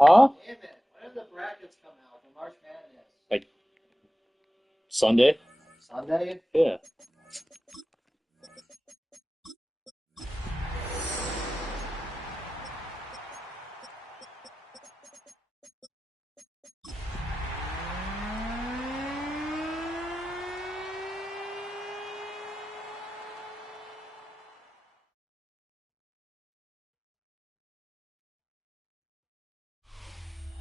Huh? Damn it. When did the brackets come out for March Madness? Like Sunday? Sunday? Yeah.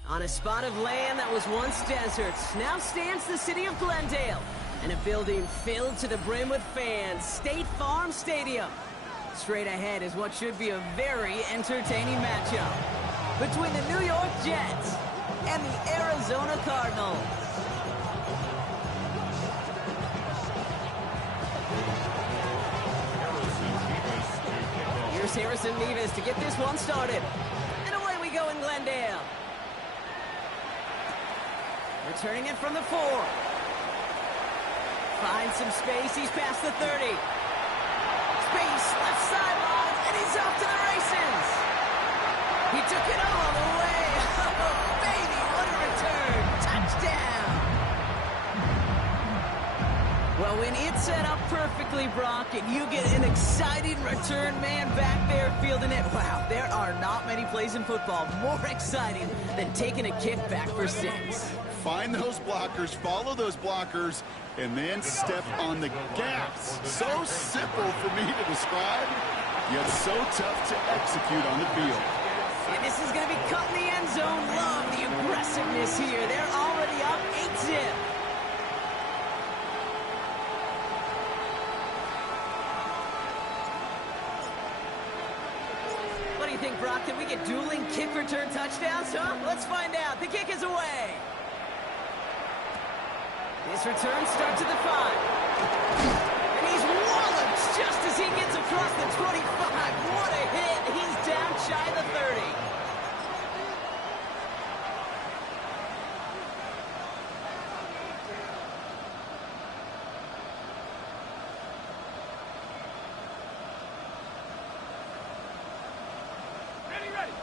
On a spot of land that was once desert, now stands the city of Glendale, and a building filled to the brim with fans, State Farm Stadium. Straight ahead is what should be a very entertaining matchup between the New York Jets and the Arizona Cardinals. Here's Harrison Nevis to get this one started. And away we go in Glendale. Returning it from the 4. Finds some space. He's past the 30. Space, left sideline, and he's off to the races. He took it all the way. Oh, baby, what a return. Touchdown. Well, when it's set up perfectly, Brock, and you get an exciting return man back there fielding it, wow, there are not many plays in football more exciting than taking a kick back for 6. Find those blockers, follow those blockers, and then step on the gas. So simple for me to describe, yet so tough to execute on the field. And this is going to be cut in the end zone. Love the aggressiveness here. They're already up 8-zip. What do you think, Brock? Can we get dueling kick return touchdowns, huh? Let's find out. The kick is away. This return starts at the 5. And he's walloped just as he gets across the 25. What a hit. He's down shy of the 30.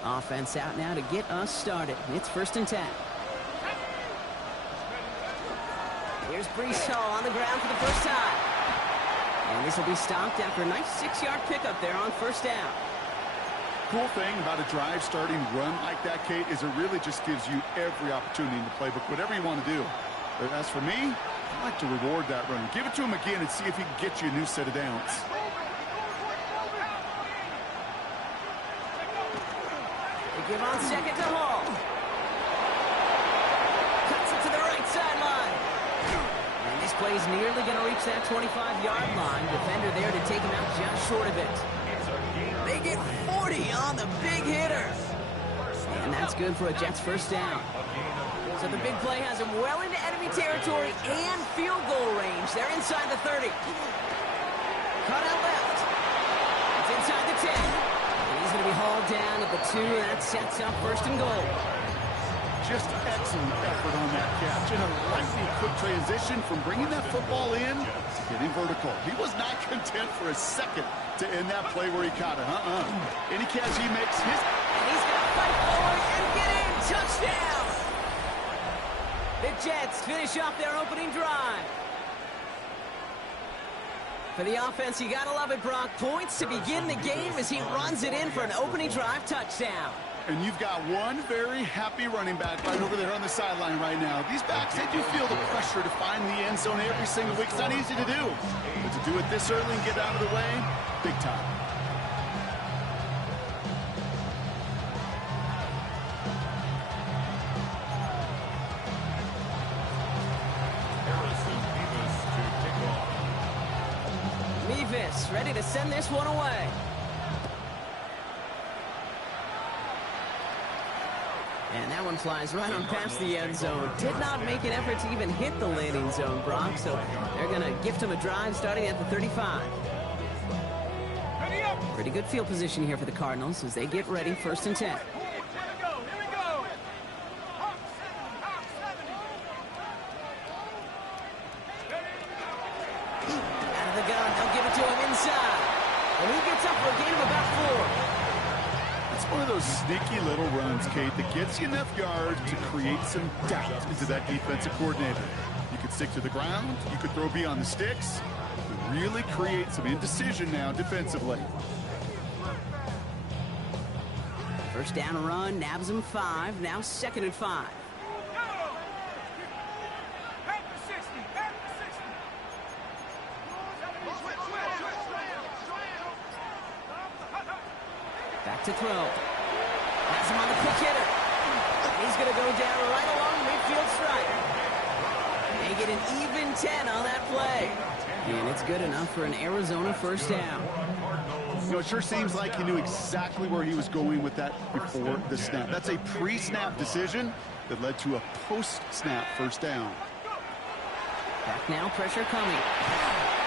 Offense out now to get us started. It's 1st and 10. Here's Brees Hall on the ground for the first time. And this will be stopped after a nice 6-yard pickup there on 1st down. Cool thing about a drive starting run like that, Kate, is it really just gives you every opportunity in the playbook, whatever you want to do. But as for me, I like to reward that run. Give it to him again and see if he can get you a new set of downs. They give on 2nd to Hall. Cuts it to the right sideline. And this play's nearly going to reach that 25-yard line. Defender there to take him out just short of it. They get 40 on the big hitter. And that's good for a Jets 1st down. So the big play has him well into enemy territory and field goal range. They're inside the 30. Cut out left. It's inside the 10. And he's going to be hauled down at the 2, and that sets up 1st and goal. Just excellent effort on that catch. And a lightning quick transition from bringing that football in to getting vertical. He was not content for a second to end that play where he caught it. Any catch he makes, his... And he's going to fight forward and get in. Touchdown! The Jets finish off their opening drive. For the offense, you got to love it, Brock. Points to begin the game as he runs it in for an opening drive touchdown. And you've got one very happy running back right over there on the sideline right now. These backs, they do feel the pressure to find the end zone every single week. It's not easy to do. But to do it this early and get out of the way, big time. Nevis ready to send this one away. And that one flies right on past the end zone. Did not make an effort to even hit the landing zone, Brock. So they're going to gift him a drive starting at the 35. Pretty good field position here for the Cardinals as they get ready, 1st and 10. Out of the gun, they'll give it to him inside. And he gets up for a gain of about 4. It's one of those sneaky little runs, Kate, that gets you enough yards to create some doubt into that defensive coordinator. You could stick to the ground. You could throw beyond the sticks. You really create some indecision now defensively. First down run, nabs him 5. Now 2nd and 5. Back to throw. Has him on the quick hitter. And he's going to go down right along the midfield stripe. They get an even 10 on that play. And it's good enough for an Arizona first down. You know, it sure seems like he knew exactly where he was going with that before the snap. That's a pre-snap decision that led to a post-snap first down. Back now, pressure coming.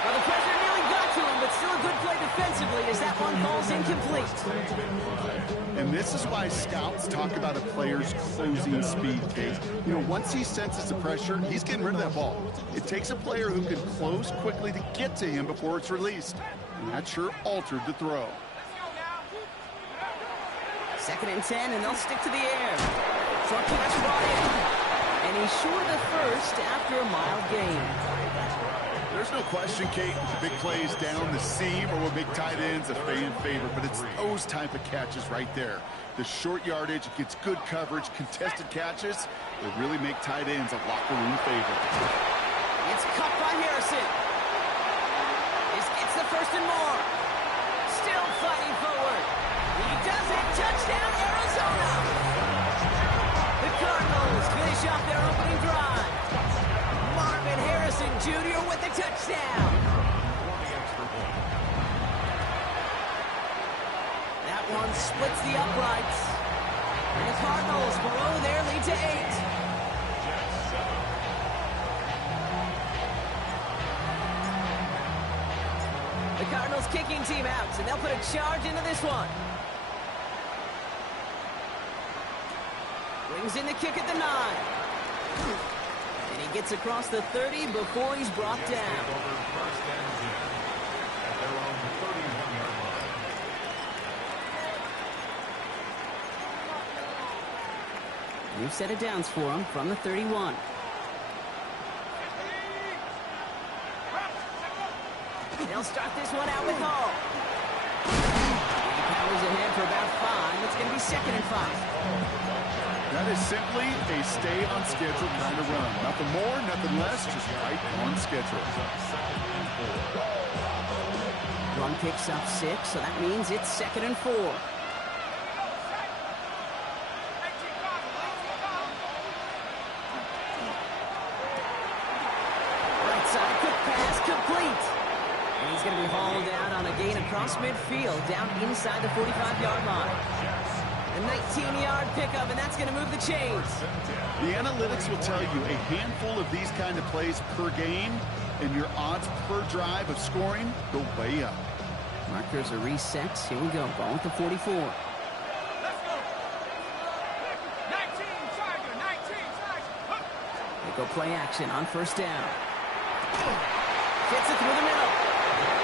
Well, the pressure nearly got to him, but still a good play defensively as that one falls incomplete. And this is why scouts talk about a player's closing speed, Kate. You know, once he senses the pressure, he's getting rid of that ball. It takes a player who can close quickly to get to him before it's released. And that sure altered the throw. 2nd and 10, and they'll stick to the air. Short pass brought in. And he's short of the first after a mild gain. There's no question, Kate, the big plays down the seam or what big tight ends a fan favorite, but it's those type of catches right there. The short yardage, it gets good coverage, contested catches, they really make tight ends a locker room favorite. It's cut by Harrison. This gets the 1st and more. Still fighting forward. He does it. Touchdown, Arizona. The Cardinals finish off their opening drive. Marvin Harrison Jr. with the touchdown. That one splits the uprights. And the Cardinals below their lead to 8. The Cardinals kicking team out, and they'll put a charge into this one. Brings in the kick at the 9. And he gets across the 30 before he's brought down. New set of downs for him from the 31. They'll start this one out with Hall. He powers ahead for about 5. It's going to be 2nd and 5. That is simply a stay on schedule kind of run. Nothing more, nothing less, just right on schedule. Run picks up 6, so that means it's 2nd and 4. Right side, quick pass, complete. And he's going to be hauled down on a gain across midfield, down inside the 45-yard line. A 19-yard pickup, and that's going to move the chains. The analytics will tell you a handful of these kind of plays per game, and your odds per drive of scoring go way up. Markers are reset. Here we go. Ball at the 44. Let's go. 19, Tiger, 19, Tiger. They go play action on first down. Gets it through the middle.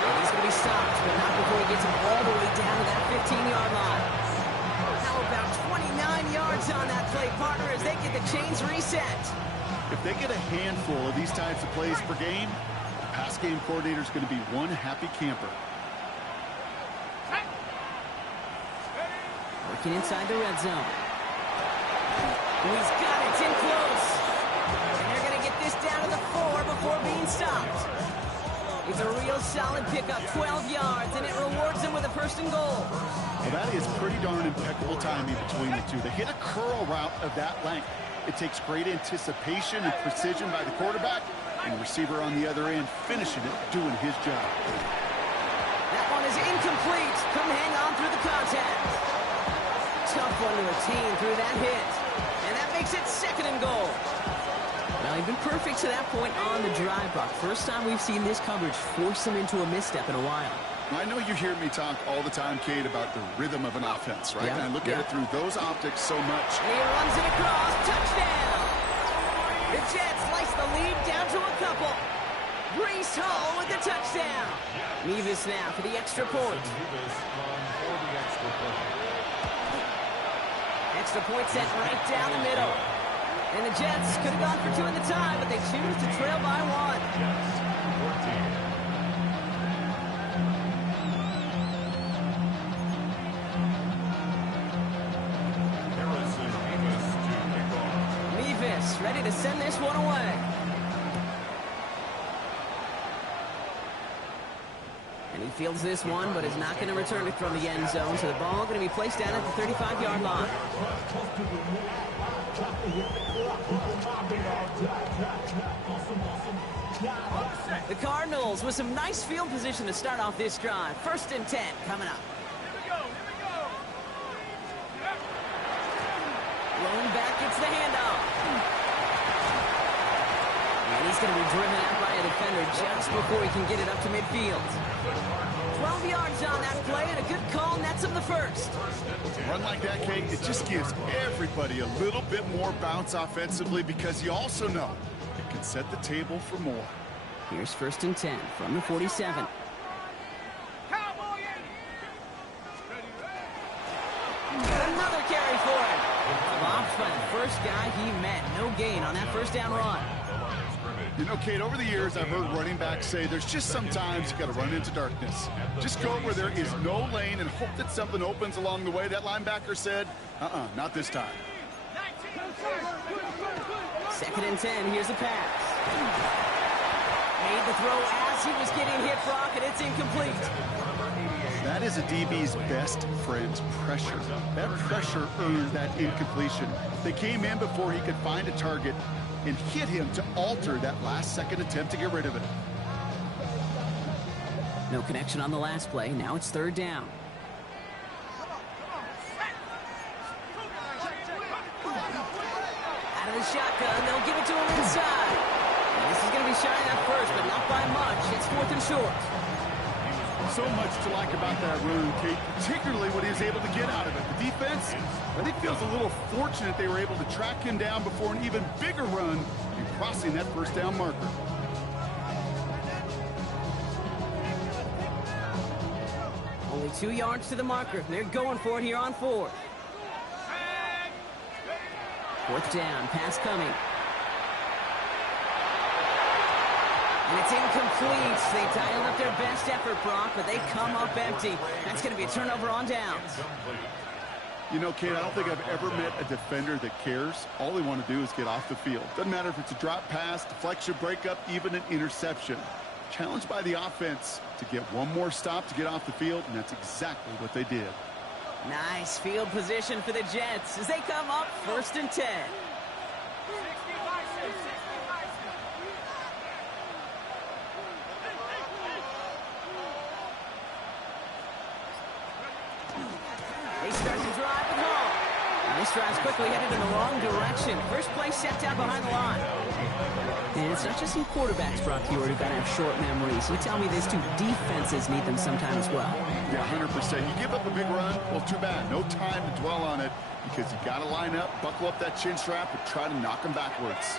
And he's going to be stopped, but not before he gets him all the way down to that 15-yard line. How about 29 yards on that play, partner, as they get the chains reset. If they get a handful of these types of plays per game, the pass game coordinator is going to be one happy camper. Working inside the red zone. He's got it. It's in close. And they're going to get this down to the 4 before being stopped. It's a real solid pickup, 12 yards, and it rewards him with a 1st and goal. Well, that is pretty darn impeccable timing between the two. They hit a curl route of that length. It takes great anticipation and precision by the quarterback, and the receiver on the other end finishing it, doing his job. That one is incomplete. Couldn't hang on through the contact. Tough one to attain through that hit. And that makes it 2nd and goal. Well, he's been perfect to that point on the drive, Buck. First time we've seen this coverage force him into a misstep in a while. I know you hear me talk all the time, Kate, about the rhythm of an offense, right? Yeah, And I look at it through those optics so much. And he runs it across. Touchdown! The Jets slice the lead down to a couple. Breece Hall with the touchdown. Nevis now for the extra point. the point sent right down the middle. And the Jets could have gone for 2 in the tie, but they choose to trail by 1. Mevis ready to send this one away. And he fields this one, but is not going to return it from the end zone. So the ball going to be placed down at the 35-yard line. The Cardinals with some nice field position to start off this drive. 1st and 10 coming up. Lone back gets the handoff. And he's going to be driven out by a defender just before he can get it up to midfield. 12 yards on that play, and a good call nets him the first. Run like that, Kate, it just gives everybody a little bit more bounce offensively because you also know it can set the table for more. Here's 1st and 10 from the 47. Another carry for him. Blocked by the first guy he met. No gain on that 1st down run. You know, Kate, over the years, I've heard running backs say there's just sometimes you got to run into darkness. Just go where there is no lane and hope that something opens along the way. That linebacker said, not this time. 2nd and 10, here's the pass. Made the throw as he was getting hit, Brock, and it's incomplete. That is a DB's best friend, pressure. That pressure earned that incompletion. They came in before he could find a target and hit him to alter that last-second attempt to get rid of it. No connection on the last play. Now it's 3rd down. Out of the shotgun, they'll give it to him inside. And this is going to be shy enough first, but not by much. It's 4th and short. So much to like about that run, Kate, particularly what he was able to get out of it. The defense, I think, feels a little fortunate they were able to track him down before an even bigger run and crossing that 1st down marker. Only 2 yards to the marker. They're going for it here on 4th. 4th down, pass coming. And it's incomplete. They dialed up their best effort, Brock, but they come up empty. That's going to be a turnover on downs. You know, Kate, I don't think I've ever met a defender that cares. All they want to do is get off the field. Doesn't matter if it's a drop pass, deflection, breakup, even an interception. Challenged by the offense to get one more stop to get off the field, and that's exactly what they did. Nice field position for the Jets as they come up 1st and 10. They start to drive it home. And this drive's quickly headed in the wrong direction. First play set down behind the line. And it's not just some quarterbacks, Brock Huard, who've got to have short memories. You tell me these 2 defenses need them sometime as well. Yeah, 100%. You give up a big run, well, too bad. No time to dwell on it because you got to line up, buckle up that chin strap, and try to knock them backwards.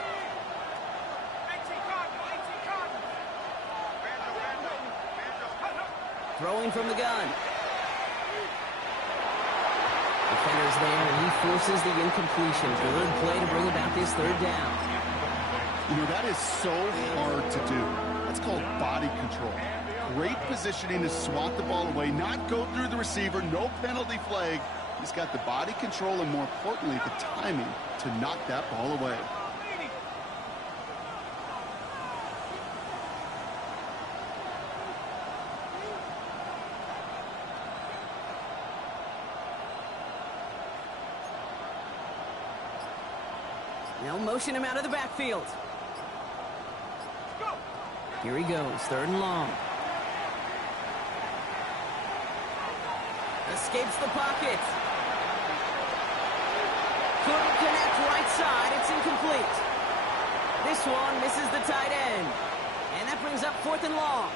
Throwing from the gun. Defender's there, and he forces the incompletion. Good play to bring about this 3rd down. You know, that is so hard to do. That's called body control. Great positioning to swat the ball away, not go through the receiver, no penalty flag. He's got the body control and, more importantly, the timing to knock that ball away. They'll motion him out of the backfield. Here he goes, 3rd and long. Escapes the pocket. Couldn't connect right side. It's incomplete. This one misses the tight end. And that brings up 4th and long.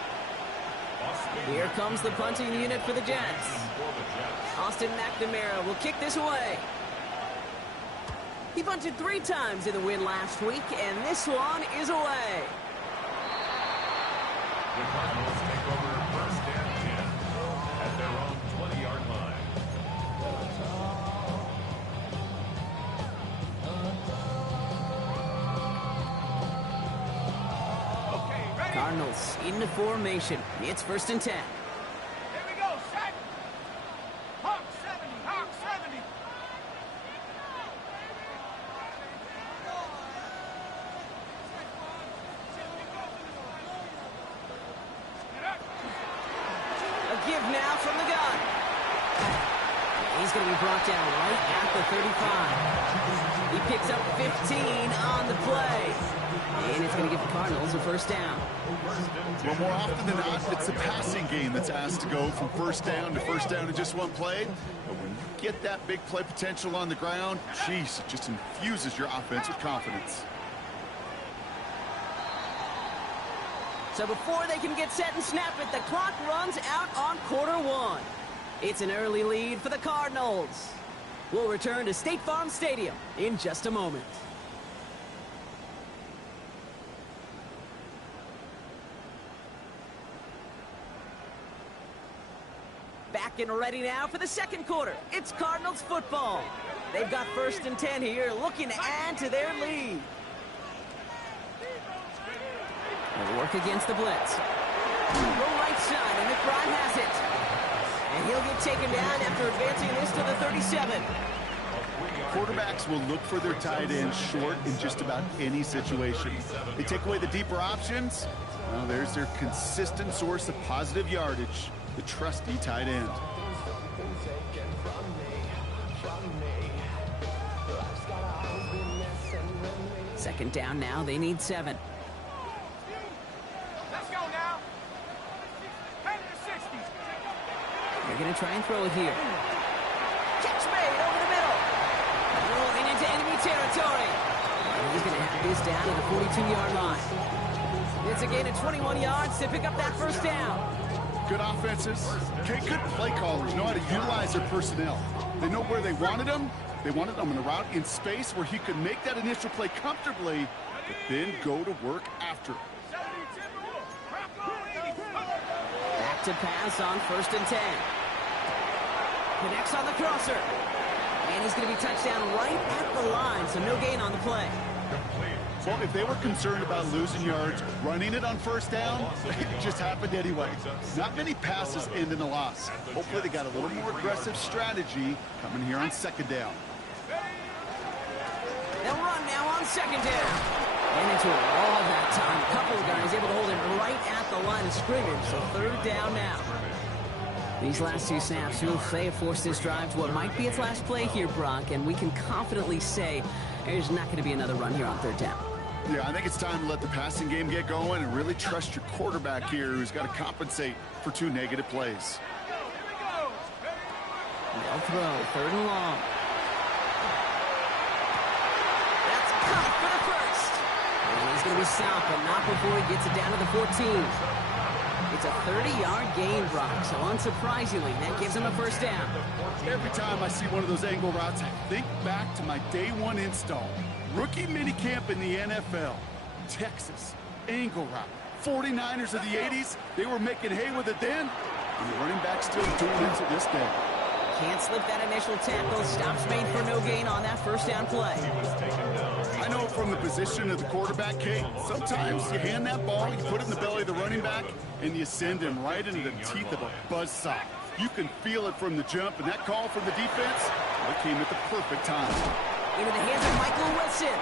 Here comes the punting unit for the Jets. Austin McNamara will kick this away. He punted 3 times in the win last week, and this one is away. The Cardinals take over 1st and 10 at their own 20-yard line. Cardinals into formation. It's 1st and 10. Here we go, set. Hawk 70, Hawk 70. A give now from the gun. He's going to be brought down right at the 35. He picks up 15 on the play. And it's going to give the Cardinals a 1st down. Well, more often than not, it's the passing game that's asked to go from 1st down to 1st down in just one play. But when you get that big play potential on the ground, geez, it just infuses your offense with confidence. So before they can get set and snap it, the clock runs out on Q1. It's an early lead for the Cardinals. We'll return to State Farm Stadium in just a moment. Back and ready now for the 2nd quarter. It's Cardinals football. They've got 1st and 10 here, looking to add to their lead. They'll work against the blitz. Go right side, and McBride has it. And he'll get taken down after advancing this to the 37. Quarterbacks will look for their tight end short in just about any situation. They take away the deeper options. Well, there's their consistent source of positive yardage, the trusty tight end. Second down now, they need 7. Let's go now. Head to 60. They're going to try and throw it here. Catch made over the middle. Rolling into enemy territory. And he's going to have this down at the 42-yard line. It's a gain of 21 yards to pick up that 1st down. Good offenses, okay, good play callers know how to utilize their personnel. They know where they wanted them. They wanted them in a route in space where he could make that initial play comfortably, but then go to work after. Back to pass on 1st and 10. Connects on the crosser. And he's going to be touched down right at the line, so no gain on the play. Well, if they were concerned about losing yards, running it on 1st down, it just happened anyway. Not many passes end in a loss. Hopefully they got a little more aggressive strategy coming here on 2nd down. They'll run now on 2nd down. And into a wall that time. A couple of guys able to hold him right at the line of scrimmage, so 3rd down now. These last 2 snaps, they have forced this drive to what might be its last play here, Brock, and we can confidently say there's not going to be another run here on 3rd down. Yeah, I think it's time to let the passing game get going and really trust your quarterback here who's got to compensate for 2 negative plays. They'll throw, 3rd and long. That's caught for the 1st. And he's going to be stopped, but not before he gets it down to the 14. It's a 30-yard gain, Brock, so unsurprisingly, that gives him a 1st down. Every time I see one of those angle routes, I think back to my day 1 install. Rookie minicamp in the NFL. Texas, angle route. 49ers of the 80s, they were making hay with it then, and the running back still doing it to this day. Can't slip that initial tackle. Stops made for no gain on that 1st down play. I know from the position of the quarterback, Kate, sometimes you hand that ball, you put it in the belly of the running back, and you send him right into the teeth of a buzzsaw. You can feel it from the jump, and that call from the defense, well, it came at the perfect time. Into the hands of Michael Wilson.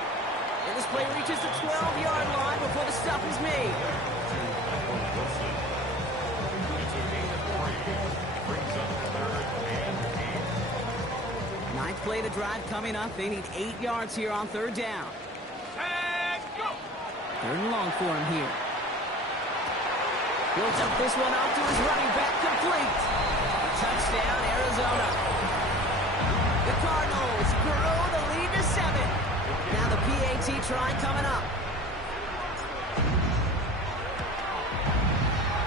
And this play reaches the 12-yard line before the stop is made. Ninth play of the drive coming up. They need 8 yards here on 3rd down. And go. 3rd and long for him here. He'll dump this one off to his running back, complete. Touchdown, Arizona. The Cardinals grow the lead to 7. Now the PAT try coming up.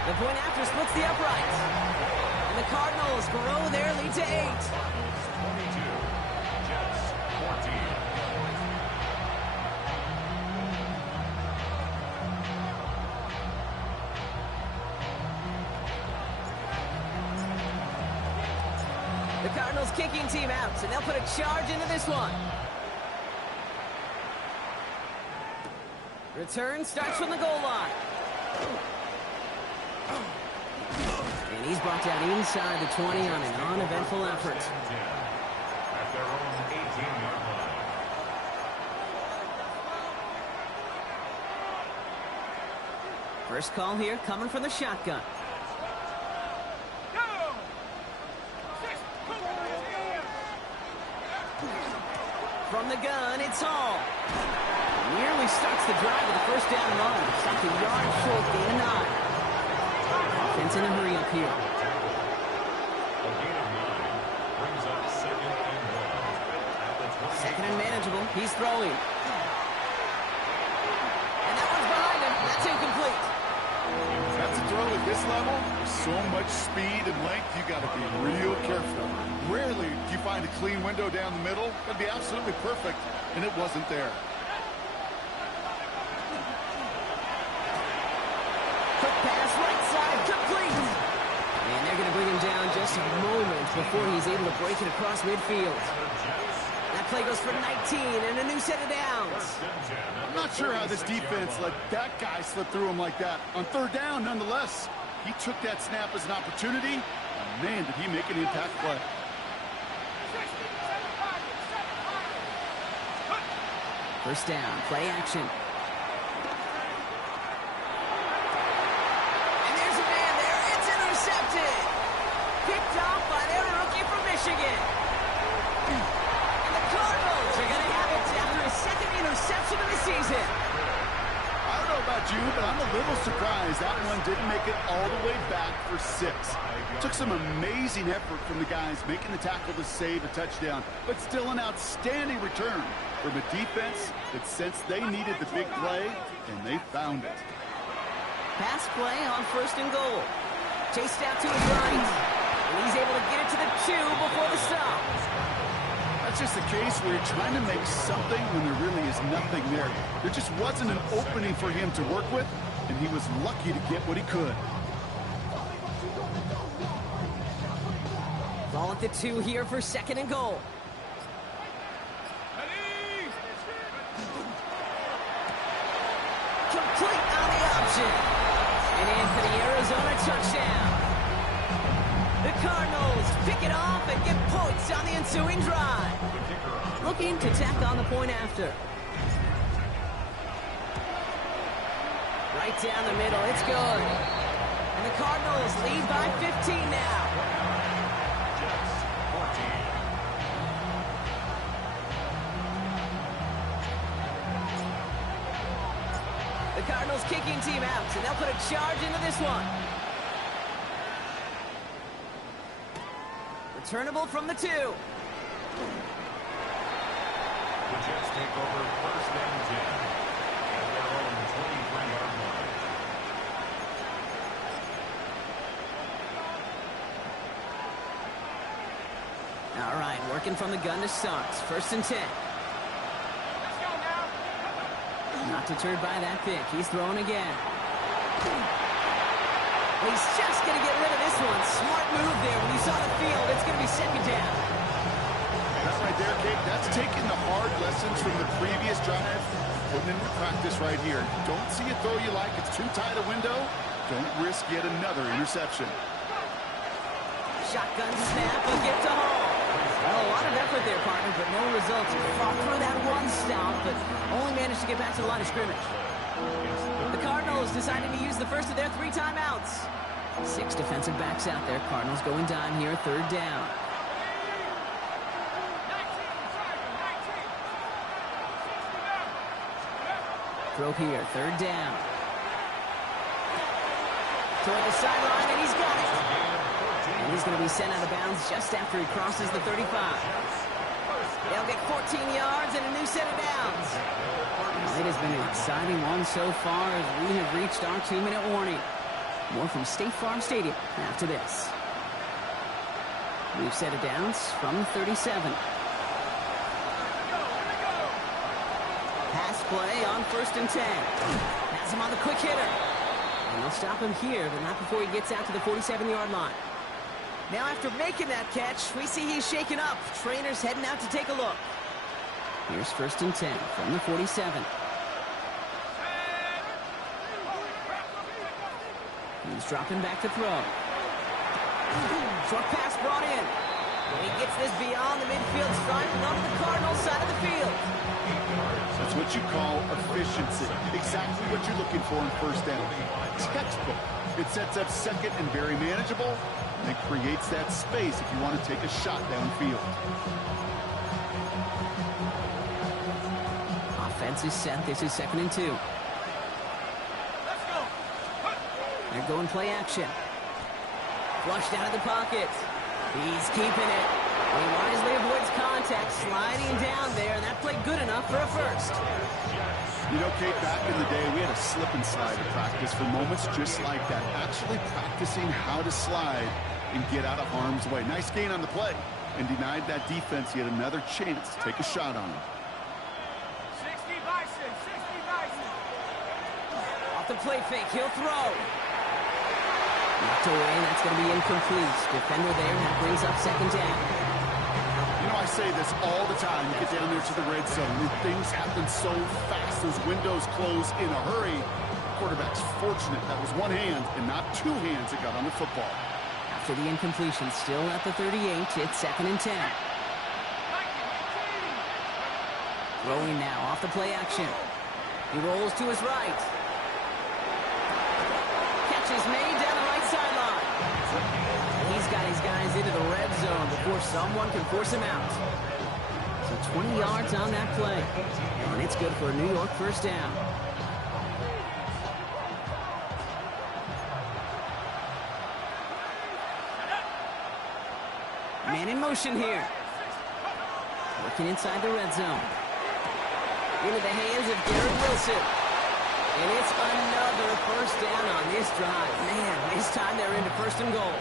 The point after splits the uprights. And the Cardinals grow their lead to 8. 22, Jets 14. The Cardinals kicking team out, and they'll put a charge into this one. Return starts from the goal line. And he's brought down inside the 20 on an uneventful effort. At their own 18-yard line. First call here coming from the shotgun. From the gun, it's Hall. Nearly starts the drive with a first down run. Stopped a yard short, gain of 9. Offense in a hurry up here. A gain of 9 brings up 2nd and 1 at the 20. Second and manageable. He's throwing. And that one's behind him. That's incomplete. That's a throw at this level. With so much speed and length, you got to be real careful. Rarely do you find a clean window down the middle. That'd be absolutely perfect, and it wasn't there. Quick pass, right side, complete. And they're going to bring him down just a moment before he's able to break it across midfield. That play goes for 19 and a new set of downs. I'm not sure how this defense let that guy slip through him like that. On third down, nonetheless, he took that snap as an opportunity. And man, did he make an impact play. First down, play action. And there's a man there. It's intercepted. Picked off by their rookie from Michigan. And the Cardinals are going to have it after his second interception of the season. I don't know about you, but I'm a little surprised that one didn't make it all the way back for 6. Took some amazing effort from the guys making the tackle to save a touchdown, but still an outstanding return from a defense that sensed they needed the big play, and they found it. Pass play on first and goal. Chased out to his right. And he's able to get it to the 2 before the stop. That's just a case where you're trying to make something when there really is nothing there. There just wasn't an opening for him to work with, and he was lucky to get what he could. Ball at the 2 here for second and goal. Complete on the option. And in for the Arizona touchdown. The Cardinals pick it off and get points on the ensuing drive. Looking to tack on the point after. Right down the middle, it's good. And the Cardinals lead by 15 now. Jets 14. The Cardinals kicking team out, and they'll put a charge into this one. Returnable from the 2. The Jets take over first and 10 at their own 23-yard line. All right, working from the gun to start. First and 10. Not deterred by that pick. He's throwing again. He's just going to get rid of this one. Smart move there. When you saw the field, it's going to be second down. That right there, Kate, that's taking the hard lessons from the previous drive, putting into practice right here. Don't see a throw you like. It's too tight a window. Don't risk yet another interception. Shotgun snap will get to Hall. Well, a lot of effort there, partner, but no results. Fought through that one stop, but only managed to get back to the line of scrimmage. The Cardinals deciding to use the first of their 3 timeouts. 6 defensive backs out there. Cardinals going dime here, third down. Throw here, third down. Toward the sideline, and he's got it. And he's going to be sent out of bounds just after he crosses the 35. They'll get 14 yards and a new set of downs. It has been an exciting one so far as we have reached our 2-minute warning. More from State Farm Stadium after this. We've set of downs from 37. Pass play on first and 10. Has him on the quick hitter. And they'll stop him here, but not before he gets out to the 47-yard line. Now after making that catch, we see he's shaken up. Trainers heading out to take a look. Here's first and 10 from the 47. He's dropping back to throw. Short pass brought in. And he gets this beyond the midfield stripe and onto the Cardinals side of the field. That's what you call efficiency. Exactly what you're looking for in first down. Textbook. It sets up second and very manageable, and it creates that space if you want to take a shot downfield. Offense is set. This is 2nd and 2. Let's go. They're going play action. Flushed out of the pocket. He's keeping it. He wisely avoids contact, sliding down there, and that played good enough for a first. You know, Kate, back in the day, we had a slip and slide to practice for moments just like that. Actually practicing how to slide and get out of harm's way. Nice gain on the play, and denied that defense yet another chance to take a shot on him. 60 Bison, 60 Bison. Off the play fake, he'll throw. Knocked away, that's going to be incomplete. Defender there, that brings up 2nd down. You know, I say this all the time. You get down there to the red zone, and things happen so fast. Those windows close in a hurry. Quarterback's fortunate that was one hand and not two hands that got on the football. After the incompletion, still at the 38, it's 2nd and 10. Throwing now, off the play action. He rolls to his right. Catch is made down the right sideline. He's got his guys into the red zone before someone can force him out. So 20 yards on that play. And it's good for a New York first down. Man in motion here. Working inside the red zone. Into the hands of Garrett Wilson. And it's another first down on this drive. Man, this time they're into 1st and goal.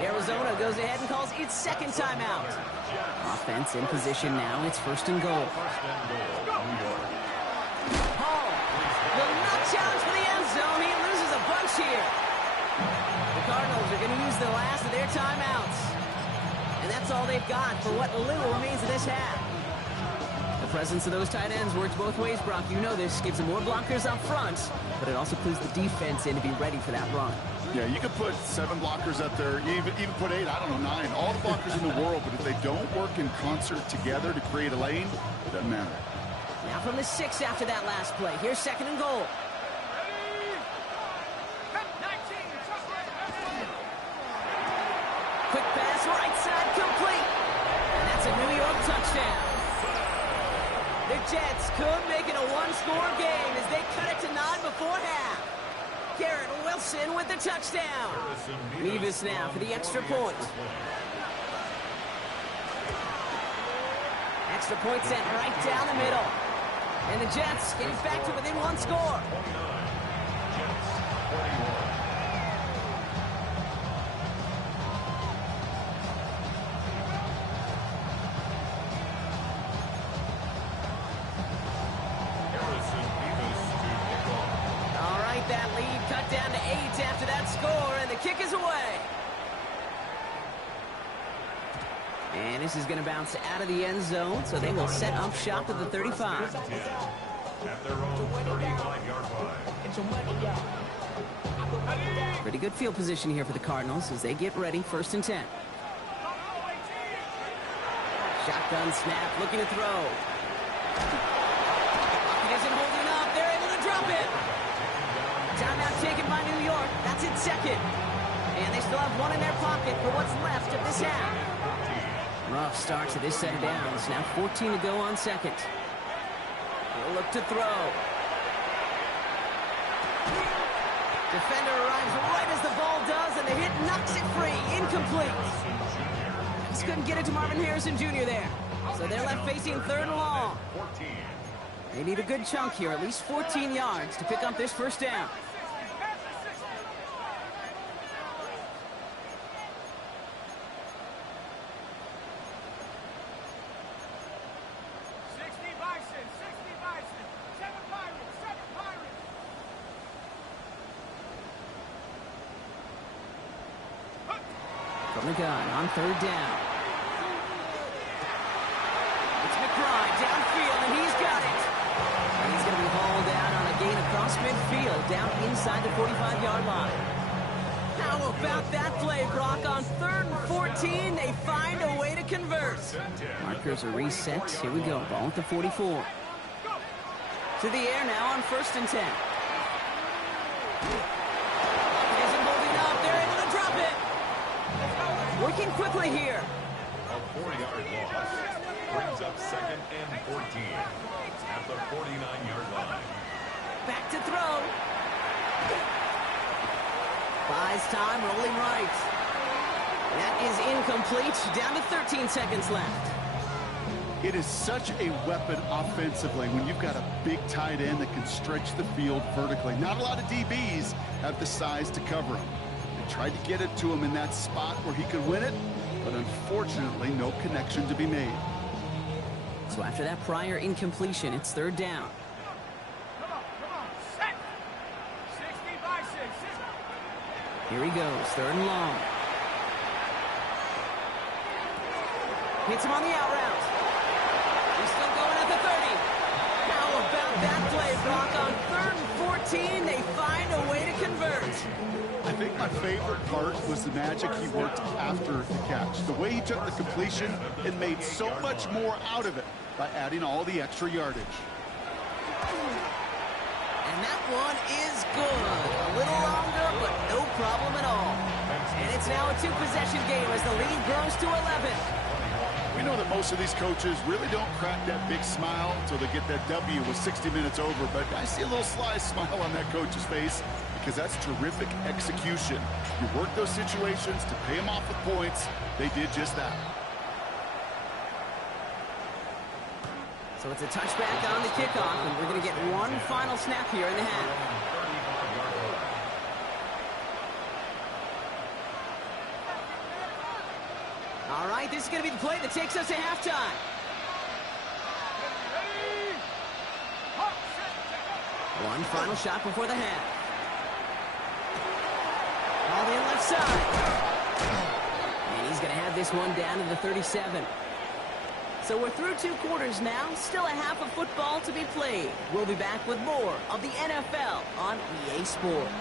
Arizona goes ahead and calls its 2nd timeout. Offense in position now. It's 1st and goal. Hall will not challenge for the end zone. He loses a bunch here. The Cardinals are going to use the last of their timeouts. And that's all they've got for what little remains of this half. The presence of those tight ends works both ways, Brock. You know this. Gives them more blockers up front, but it also clues the defense in to be ready for that run. Yeah, you could put 7 blockers up there, even put 8, I don't know, 9, all the blockers in the world, but if they don't work in concert together to create a lane, it doesn't matter. Now from the 6 after that last play. Here's 2nd and goal. Quick pass, right side, complete. And that's a New York touchdown. The Jets could make it a one-score game as they cut it to 9 before half. Garrett Wilson with the touchdown. Mevis now for the extra point. Extra point sent right down the middle. And the Jets get it back to within 1 score. That lead cut down to 8 after that score, and the kick is away. And this is going to bounce out of the end zone, so they will set up shop at the 35. At their own 35-yard line. Pretty good field position here for the Cardinals as they get ready, 1st and 10. Shotgun snap, looking to throw. He isn't holding up. They're able to drop it. Timeout taken by New York. That's its 2nd. And they still have 1 in their pocket for what's left of this half. Rough start to this set of downs. Now 14 to go on 2nd. He'll look to throw. Defender arrives right as the ball does, and the hit knocks it free. Incomplete. Just couldn't get it to Marvin Harrison Jr. there. So they're left facing 3rd and long. They need a good chunk here, at least 14 yards to pick up this 1st down. From the gun on 3rd down. It's McBride downfield, and he's got it. And he's going to be hauled down on a gain across midfield. midfield, down inside the 45-yard line. How about that play, Brock? On 3rd and 14, they find a way to convert. Markers are reset. Here we go. Ball at the 44. To the air now on 1st and 10. Isn't holding up. They're able to drop it. Working quickly here. A 4-yard loss brings up 2nd and 14 at the 49-yard line. Back to throw. Buys time, rolling right. That is incomplete. Down to 13 seconds left. It is such a weapon offensively when you've got a big tight end that can stretch the field vertically. Not a lot of DBs have the size to cover him. They tried to get it to him in that spot where he could win it, but unfortunately, no connection to be made. So after that prior incompletion, it's 3rd down. Come on, set. 60 by 6. Here he goes, 3rd and long. Hits him on the out route. He's still going at the 30. How about that play, Brock? On 3rd and 14, they find a way to convert. I think my favorite part was the magic he worked after the catch. The way he took the completion and made so much more out of it by adding all the extra yardage. And that one is good. A little longer, but no problem at all. And it's now a 2-possession game as the lead grows to 11. We know that most of these coaches really don't crack that big smile until they get that W with 60 minutes over, but I see a little sly smile on that coach's face because that's terrific execution. You work those situations to pay them off with points. They did just that. So it's a touchback on the kickoff, and we're going to get one final snap here in the half. All right, this is going to be the play that takes us to halftime. One final shot before the half. All in left side. And he's going to have this one down to the 37. So we're through 2 quarters now. Still a half of football to be played. We'll be back with more of the NFL on EA Sports.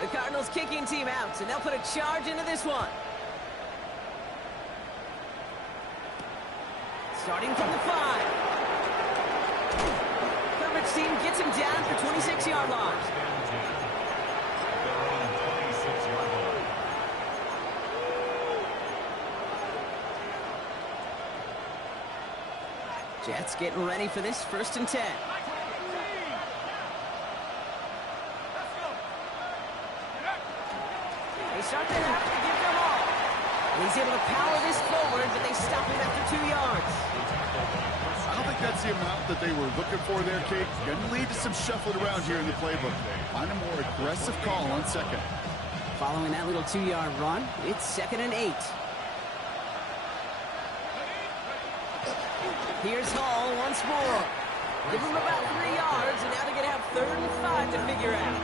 The Cardinals kicking team out, and they'll put a charge into this one. Starting from the 5. Coverage team gets him down for 26-yard line. They're on 26-yard line. Jets getting ready for this 1st and 10. They start the half to give them all. And he's able to power this forward, but they stop him after 2 yards. I don't think that's the amount that they were looking for there, Kate. Going to lead to some shuffling around here in the playbook. Find a more aggressive call on 2nd. Following that little 2-yard run, it's 2nd and 8. Here's Hall once more. Give him about 3 yards, and now they're going to have 3rd and 5 to figure out.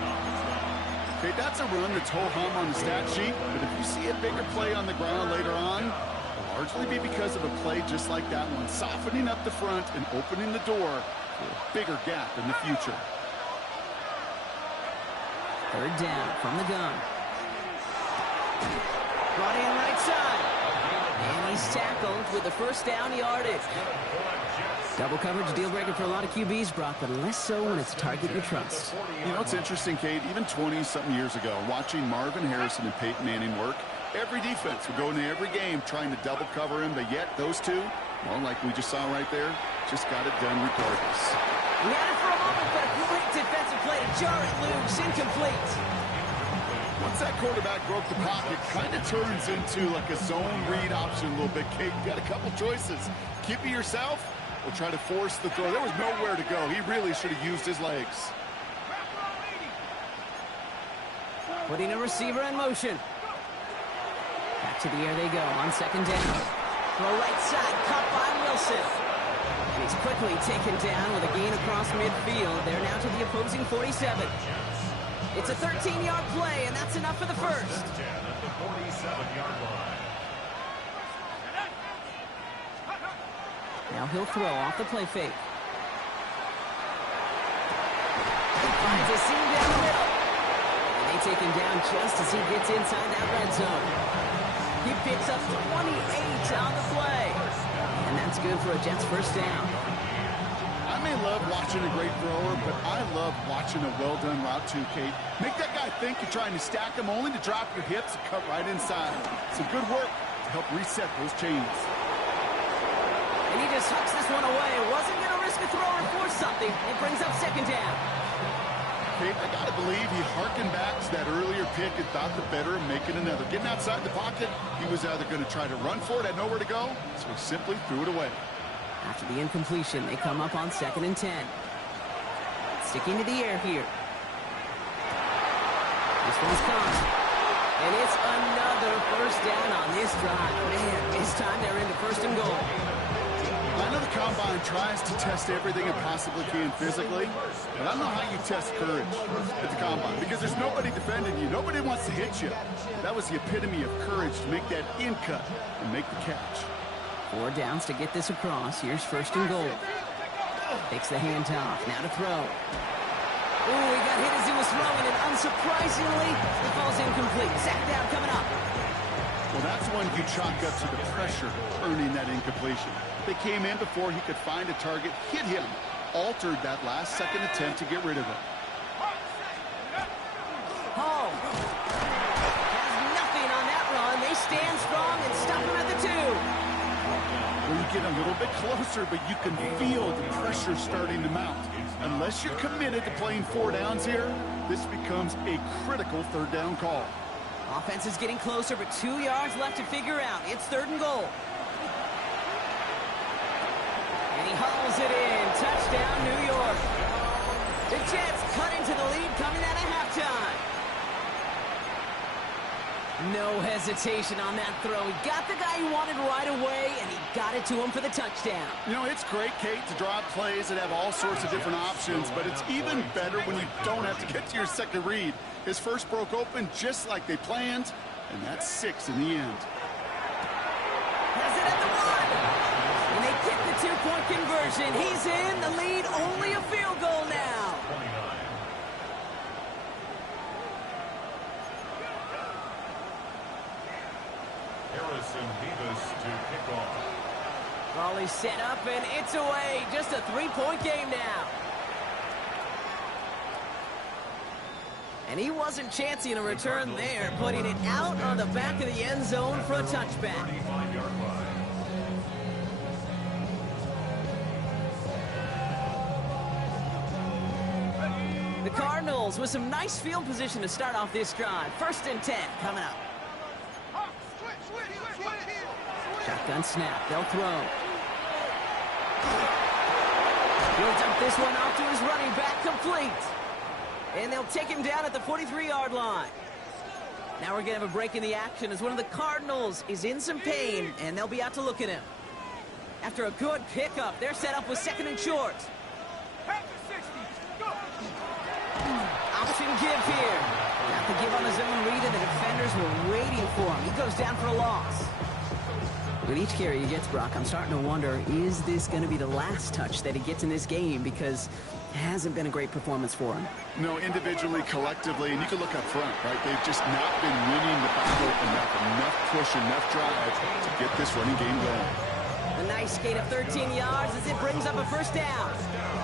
Okay, that's a run that's ho-hum on the stat sheet, but if you see a bigger play on the ground later on, it'll largely be because of a play just like that one, softening up the front and opening the door for a bigger gap in the future. 3rd down from the gun. Brought in right side. And he's tackled with the 1st down yardage. Double coverage, deal breaker for a lot of QBs, Brock, but less so when it's a target you trust. You know, it's interesting, Kate, even 20-something years ago, watching Marvin Harrison and Peyton Manning work, every defense would go into every game trying to double cover him, but yet those two, well, like we just saw right there, just got it done regardless. He had it for a moment, but a great defensive play to jar it loose, incomplete. Once that quarterback broke the pocket, kind of turns into like a zone read option a little bit, Kate. You got a couple choices. Keep it yourself or try to force the throw. There was nowhere to go. He really should have used his legs. Putting a receiver in motion. Back to the air they go on 2nd down. Throw right side, caught by Wilson. And he's quickly taken down with a gain across midfield. They're now to the opposing 47. It's a 13-yard play, and that's enough for the 1st. At the 47-yard line. Now he'll throw off the play fake. Finds a seam down the middle. And they take him down just as he gets inside that red zone. He picks up 28 on the play. And that's good for a Jets first down. I may love watching a great thrower, but I love watching a well-done route too, Kate. Make that guy think you're trying to stack him, only to drop your hips and cut right inside. Some good work to help reset those chains. And he just hucks this one away. Wasn't going to risk a throw or force something. It brings up second down. Kate, I got to believe he harkened back to that earlier pick and thought the better of making another. Getting outside the pocket, he was either going to try to run for it, had nowhere to go, so he simply threw it away. After the incompletion, they come up on 2nd and 10. Sticking to the air here. This one's caught. And it's another first down on this drive. Man, this time they're into 1st and goal. I know the Combine tries to test everything it possibly can physically, but I don't know how you test courage at the Combine because there's nobody defending you. Nobody wants to hit you. That was the epitome of courage to make that in cut and make the catch. 4 downs to get this across. Here's 1st and goal. Takes the handoff. Now to throw. Ooh, he got hit as he was throwing, and unsurprisingly, it falls incomplete. Sack down coming up. Well, that's one you chalk up to the pressure earning that incompletion. They came in before he could find a target, hit him, altered that last-second attempt to get rid of it. Hall has nothing on that run. They stand strong and stop him at the 2. Well, you get a little bit closer, but you can feel the pressure starting to mount. Unless you're committed to playing 4 downs here, this becomes a critical 3rd down call. Offense is getting closer, but 2 yards left to figure out. It's 3rd and goal. And he hauls it in. Touchdown, New York. The Jets cut into the lead coming out of halftime. No hesitation on that throw. He got the guy he wanted right away, and he got it to him for the touchdown. You know, it's great, Kate, to draw up plays that have all sorts of different options, but it's even better when you don't have to get to your second read. His first broke open just like they planned, and that's 6 in the end. Has it at the 1. And they get the 2-point conversion. He's in the lead, only a field goal now. Harrison Davis to kick off. Ball set up, and it's away. Just a 3-point game now. And he wasn't chancing a return there, putting it out on the back of the end zone for a touchback. 35-yard line. The Cardinals with some nice field position to start off this drive. 1st and 10 coming up. Shotgun snap. They'll throw. He'll dump this one off to his running back, complete. And they'll take him down at the 43-yard line. Now we're going to have a break in the action as one of the Cardinals is in some pain, and they'll be out to look at him. After a good pickup, they're set up with 2nd and short. Option give here. Got the give on his own read, and the defenders were waiting for him. He goes down for a loss. With each carry he gets, Brock, I'm starting to wonder, is this going to be the last touch that he gets in this game? Because it hasn't been a great performance for him. No, individually, collectively, and you can look up front, right? They've just not been winning the battle enough push, enough drive to get this running game going. A nice gain of 13 yards as it brings up a 1st down.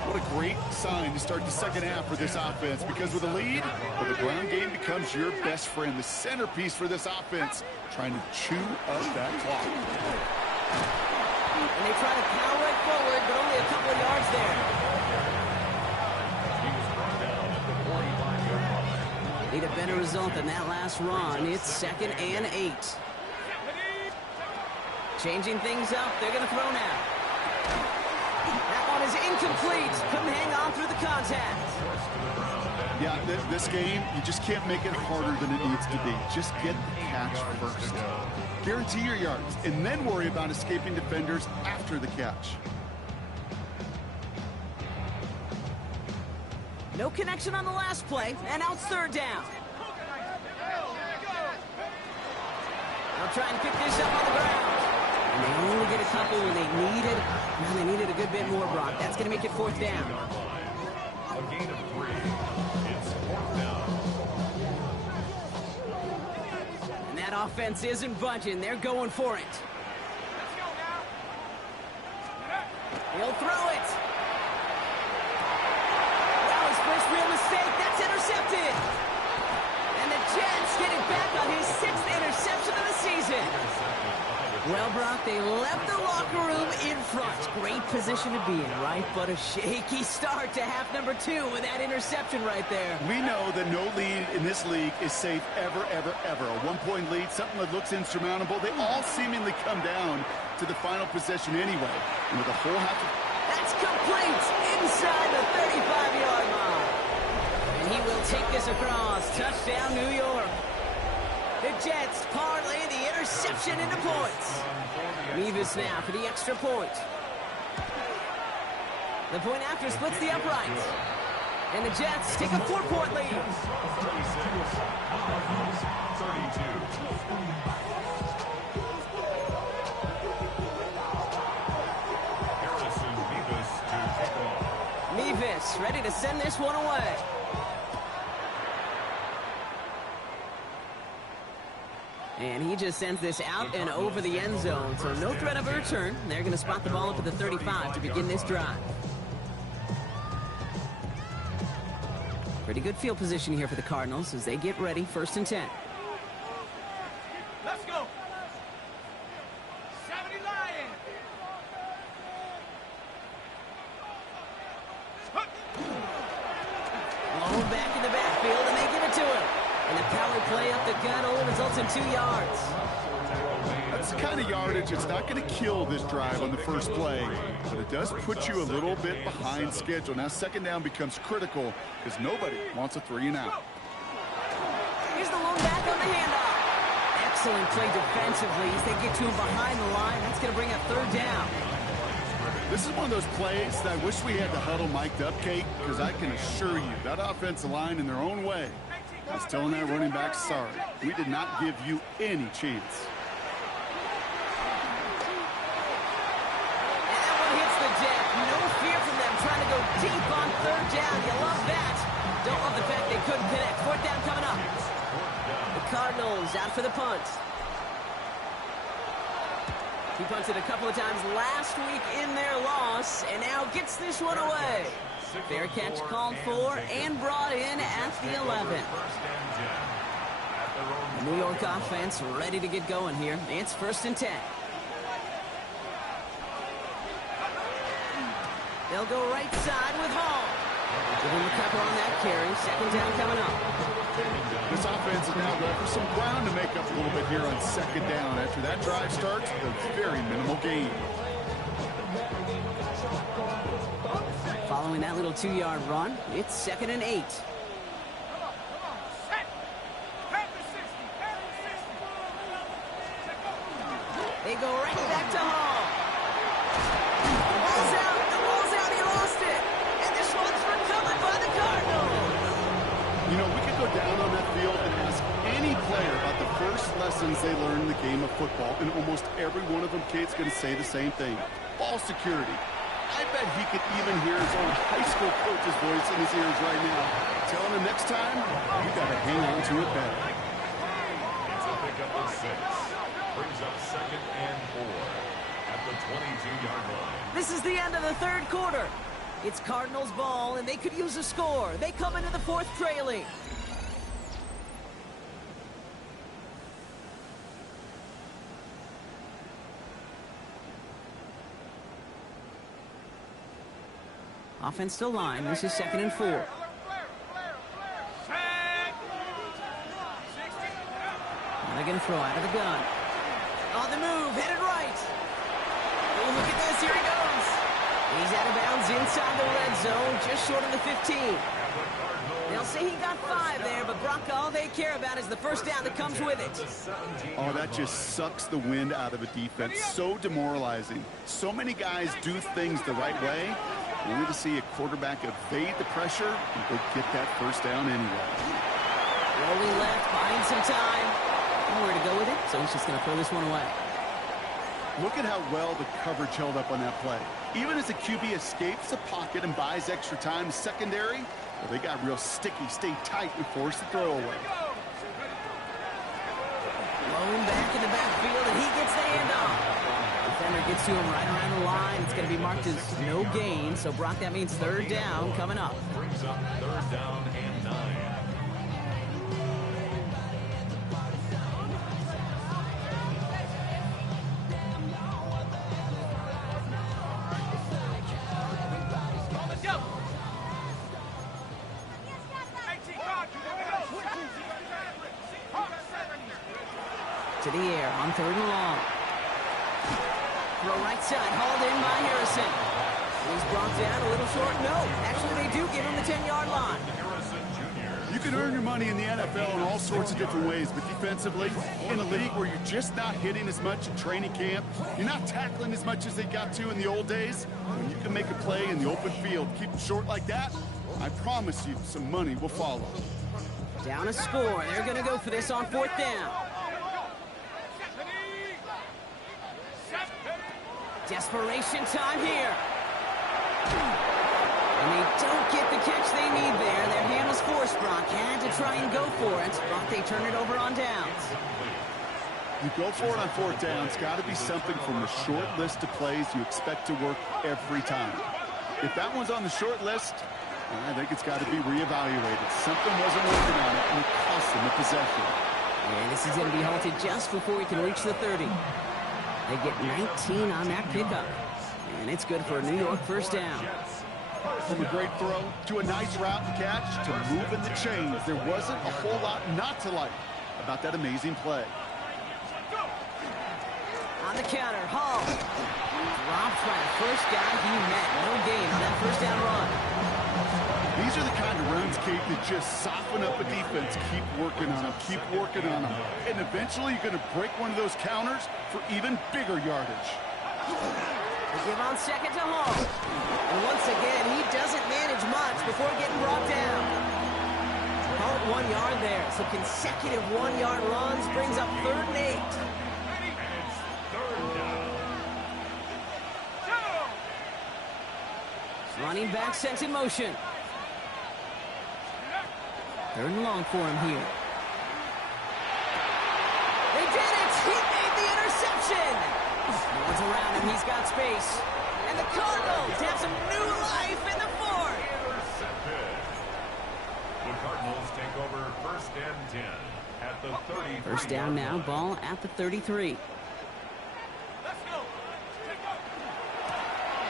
What a great sign to start the second half for this offense, because with a lead, well, the ground game becomes your best friend, the centerpiece for this offense, trying to chew up that clock. And they try to power it forward, but only a couple of yards there. He was brought down at the 45-yard line. Need a better result than that last run. It's 2nd and 8. Changing things up. They're going to throw now. That one is incomplete. Couldn't hang on through the contact. Yeah, this game, you just can't make it harder than it needs to be. Just get the catch first. Guarantee your yards, and then worry about escaping defenders after the catch. No connection on the last play, and now it's 3rd down. They'll try and pick this up on the ground. And they only get a couple when they needed a good bit more, Brock. That's going to make it 4th down. A gain of 3. It's 4th down. And that offense isn't budging. They're going for it. He'll throw it. Wow, his first real mistake. That's intercepted. And the Jets get it back on his 6th interception of the season. Well, Brock, they left the locker room in front. Great position to be in, right? But a shaky start to half number 2 with that interception right there. We know that no lead in this league is safe ever, ever, ever. A 1-point lead, something that looks insurmountable. They all seemingly come down to the final possession anyway. And with a whole half of... That's complete inside the 35-yard line. And he will take this across. Touchdown, New York. The Jets parlay the interception into points. Mevis now for the extra point. The point after splits the uprights. And the Jets take a 4-point lead. 36. 32. Mevis ready to send this one away. And he just sends this out and over the end zone, so no threat of a return. They're going to spot the ball up at the 35 to begin this drive. Pretty good field position here for the Cardinals as they get ready, 1st and 10. Let's go. 70 Lion. Blown back in the backfield, and they give it to him. And the power play up the gut only results in 2 yards. That's the kind of yardage it's not going to kill this drive on the first play, but it does put you a little bit behind schedule. Now 2nd down becomes critical because nobody wants a 3-and-out. Here's the lone back on the handoff. Excellent play defensively as they get to him behind the line. That's going to bring up 3rd down. This is one of those plays that I wish we had the huddle mic'd up, Kate, because I can assure you that offensive line in their own way is telling that running back, sorry, we did not give you any chance. And that one hits the deck. No fear from them trying to go deep on 3rd down. You love that. Don't love the fact they couldn't connect. 4th down coming up. The Cardinals out for the punt. He punted a couple of times last week in their loss, and now gets this one away. Fair catch called for and brought in at the 11. The New York offense ready to get going here. It's 1st and 10. They'll go right side with Hall. Give him a couple on that carry. 2nd down coming up. This offense is now going for some ground to make up a little bit here on 2nd down. After that drive starts, a very minimal gain. Following that little 2-yard run, it's 2nd and 8. They go right back to Hall. The ball's out. The ball's out. He lost it. And this one's recovered by the Cardinals. You know, we could go down on that field and ask any player about the first lessons they learned in the game of football, and almost every one of them, Kate's going to say the same thing. Ball security. I bet he could even hear his own high school coach's voice in his ears right now, telling him next time, you got to hang on to it better. It's a pickup of 6. Brings up 2nd and 4 at the 22-yard line. This is the end of the 3rd quarter. It's Cardinals ball, and they could use a score. They come into the 4th trailing. Offense still line. This is 2nd and 4. Now they're going to throw out of the gun. On the move, headed right. Oh, look at this. Here he goes. He's out of bounds inside the red zone, just short of the 15. They'll say he got 5 there, but Brock, all they care about is the first down that comes with it. Oh, that just sucks the wind out of a defense. So demoralizing. So many guys do things the right way, only to see a quarterback evade the pressure and go get that first down anyway. Rolling left, buying some time. Nowhere to go with it, so he's just going to throw this one away. Look at how well the coverage held up on that play. Even as the QB escapes the pocket and buys extra time, secondary, well, they got real sticky, stay tight, and force the throw away. Blown back in the backfield, and he gets the handoff. Defender gets to him right around the line. It's going to be marked as no gain. So, Brock, that means third down coming up. Brings up third down and 9. To the air on third and long. Throw right side, hauled in by Harrison. He's brought down a little short. No, actually they do give him the 10-yard line. You can earn your money in the NFL in all sorts of different ways, but defensively, in a league where you're just not hitting as much in training camp, you're not tackling as much as they got to in the old days, when you can make a play in the open field, keep them short like that, I promise you some money will follow. Down a score. They're going to go for this on fourth down. Desperation time here. And they don't get the catch they need there. Their hand was forced, Brock. Had to try and go for it. Brock, they turn it over on downs. You go for it on fourth down. It's got to be something from the short list of plays you expect to work every time. If that one's on the short list, I think it's got to be reevaluated. Something wasn't working on it, and it cost them the possession. And this is going to be halted just before he can reach the 30. They get 19 on that pickup. And it's good for a New York first down. From a great throw to a nice route and catch to moving the chains, there wasn't a whole lot not to like about that amazing play. On the counter, Hall. Dropped by the first guy he met. No gain on that first down run. These are the kind of runs, Kate, that just soften up a defense. Keep working on them, keep working on them. And eventually you're going to break one of those counters for even bigger yardage. They give on second to Hall. And once again, he doesn't manage much before getting brought down. Call it 1 yard there. So consecutive 1-yard runs brings up third and 8. Running back sent in motion. Third and long for him here. They did it! He made the interception! No one's around him. He's got space. And the Cardinals have some new life in the fourth. Intercepted. The Cardinals take over first and 10 at the 33. First down now, ball at the 33.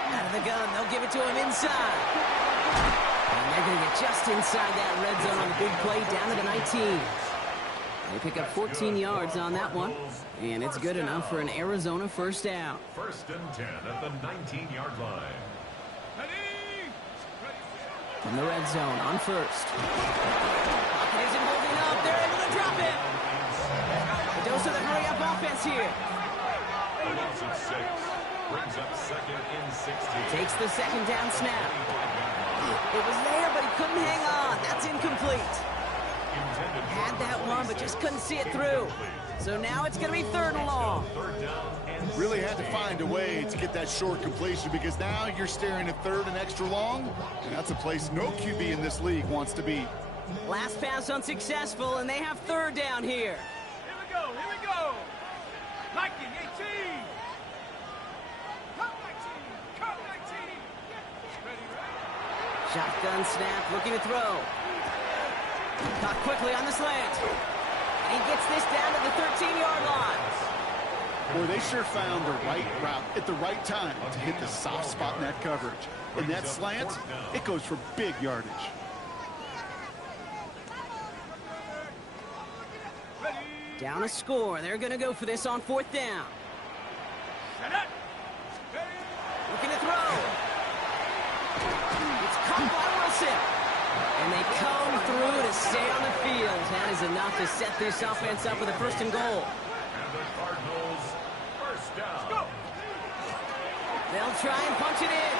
Out of the gun, they'll give it to him inside. And they're going to get just inside that red zone on the big play down to the 19. They pick up 14 yards on that one, and it's good enough for an Arizona first down. First and 10 at the 19-yard line. From the red zone on first. Pocket isn't holding up. They're able to drop it. The dose of the hurry-up offense here. A loss of 6. Brings up second and 16. Takes the second down snap. It was there, but he couldn't hang on. That's incomplete. Had that one, but just couldn't see it through. So now it's going to be third and long. Really had to find a way to get that short completion because now you're staring at third and extra long. And that's a place no QB in this league wants to be. Last pass unsuccessful, and they have third down here. Here we go, here we go. Lightning 18. Come 19, come 19. Ready, ready. Shotgun snap, looking to throw. Caught quickly on the slant. And he gets this down to the 13-yard line. Boy, they sure found the right route at the right time to hit the soft spot in that coverage. And that slant, it goes for big yardage. Down a score. They're going to go for this on fourth down. Looking to throw. It's caught by Wilson. And they come through to stay on the field. That is enough to set this offense up with a first and goal. And the Cardinals first down. They'll try and punch it in.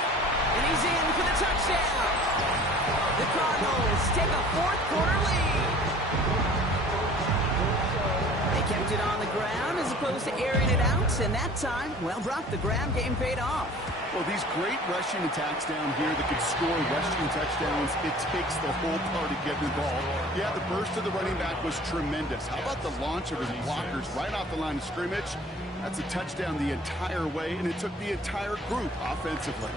And he's in for the touchdown. The Cardinals take a fourth quarter lead. They kept it on the ground as the opposed to airing it out, and that time, well, Brock, the ground game paid off. Well, these great rushing attacks down here that can score rushing touchdowns, it takes the whole party getting involved. Yeah, the burst of the running back was tremendous. How about the launch of his blockers right off the line of scrimmage? That's a touchdown the entire way, and it took the entire group offensively.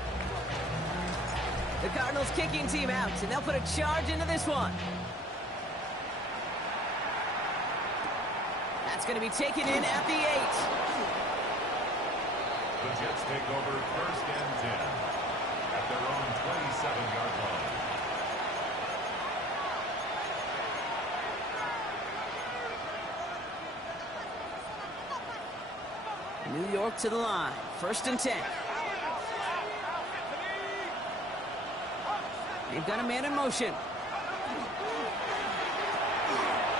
The Cardinals kicking team out, and they'll put a charge into this one. That's going to be taken in at the 8. The Jets take over 1st and 10 at their own 27-yard line. New York to the line. 1st and 10. They've got a man in motion.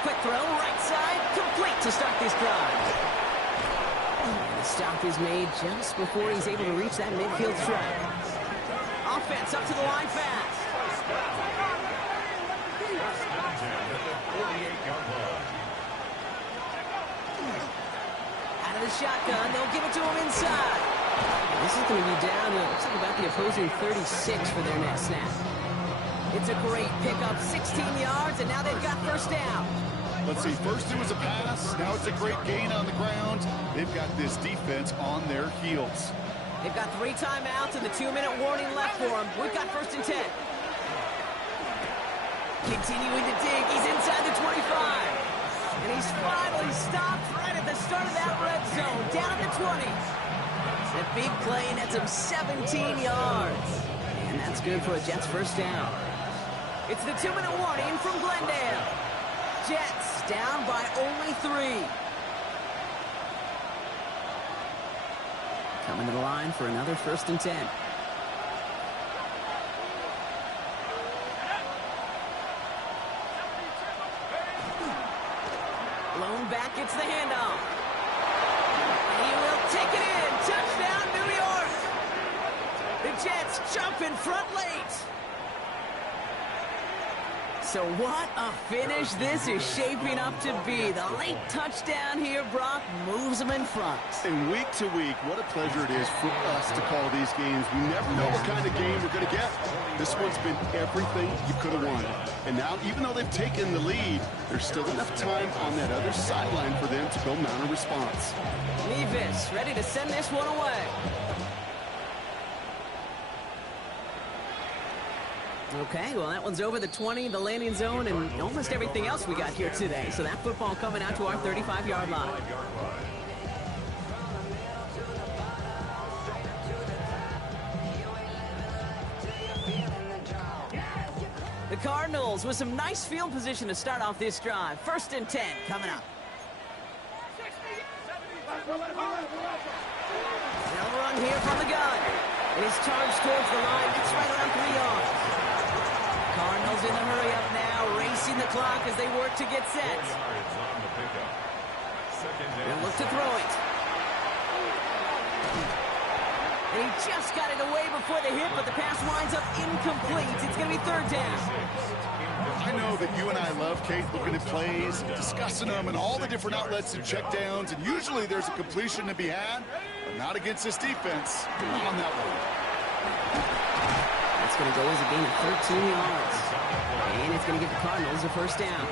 Quick throw, right side, complete to start this drive. And the stop is made just before he's able to reach that midfield strike. Offense up to the line fast. 1st and 10 at the 48-yard line. Out of the shotgun, they'll give it to him inside. This is going to be down to, looks like about the opposing 36 for their next snap. It's a great pickup, 16 yards, and now they've got 1st down. Let's see, first it was a pass, now it's a great gain on the ground. They've got this defense on their heels. They've got 3 timeouts and the 2-minute warning left for them. We've got 1st and 10. Continuing to dig, he's inside the 25. And he's finally stopped right at the start of that red zone, down at the 20. A big play nets him 17 yards. And that's good for a Jets 1st down. It's the 2-minute warning from Glendale. Jets down by only 3. Coming to the line for another 1st and 10. Blown back, gets the handoff. He will take it in. Touchdown, New York. The Jets jump in front late. So what a finish this is shaping up to be. The late touchdown here, Brock, moves them in front. And week to week, what a pleasure it is for us to call these games. We never know what kind of game we're going to get. This one's been everything you could have wanted. And now, even though they've taken the lead, there's still enough time on that other sideline for them to go mount a response. Levis ready to send this one away. Okay, well, that one's over the 20, the landing zone, and almost everything else we got here today. So that football coming out to our 35-yard line. The Cardinals with some nice field position to start off this drive. 1st and 10 coming up. They'll run here from the gun. It is charged towards the line. It's right around 3 yards. Cardinals in the hurry up now, racing the clock as they work to get set. They'll look to throw it. And he just got it away before the hit, but the pass winds up incomplete. It's going to be 3rd down. I know that you and I love, Kate, looking at plays, discussing them, and all the different outlets and checkdowns, and usually there's a completion to be had, but not against this defense. Not on that one. That's going to go as a gain of 13 yards. And it's going to give the Cardinals a 1st down.